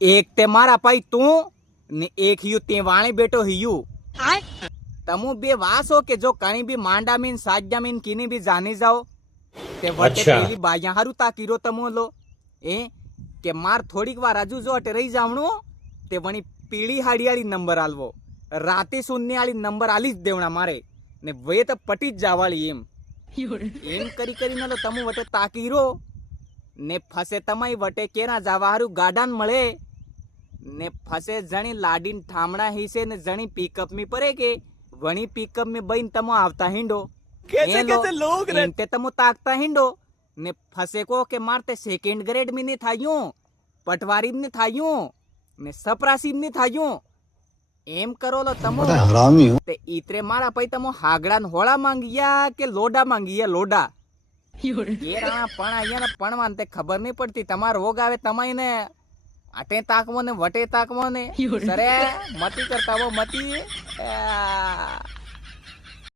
एक ते मारा पाई तू ने एक हियू ते वाणी बेटो हियू तमु बे वासो के जो कहीं भी मांडा मीन साज्या मीन किनी भी जानी जाओ ते वटे पेली बाया हारू ताकीरो तमो लो ए के मार थोड़ीक वार हजू जो अटे रही जावणो ते वणी पीली हाड़ियाली नंबर आलवो राते सुनने वाली नंबर आली ज देवणा मारे ने वे तो पटी ज जावाली एम करी करी न लो तमु वटे ताकीरो ने फसे तमाई वटे केना जावा हारू गाडान मळे ने फसे जणी लाडीन ठामणा हिसे ने जणी पिकअप में परे के वणी पिकअप में बईन तमो आवता हिंडो कैसे कैसे लोग रहते तमो ताकता हिंडो ने फसे को के मारते सेकंड ग्रेड में नहीं थायूं पटवारी में नहीं थायूं ने सप्रासी में नहीं थायूं एम करो लो तमो हरामी हो ते इतरे मारा पई तमो हागड़ान होळा मांगिया के लोडा मांगिया लोडा ये राणा पण आया ने पणवान ते खबर नहीं पड़ती तमार रोग आवे तमाई ने अटे ताकवो ने वटे ताकवो ने सरे मती करता वो मती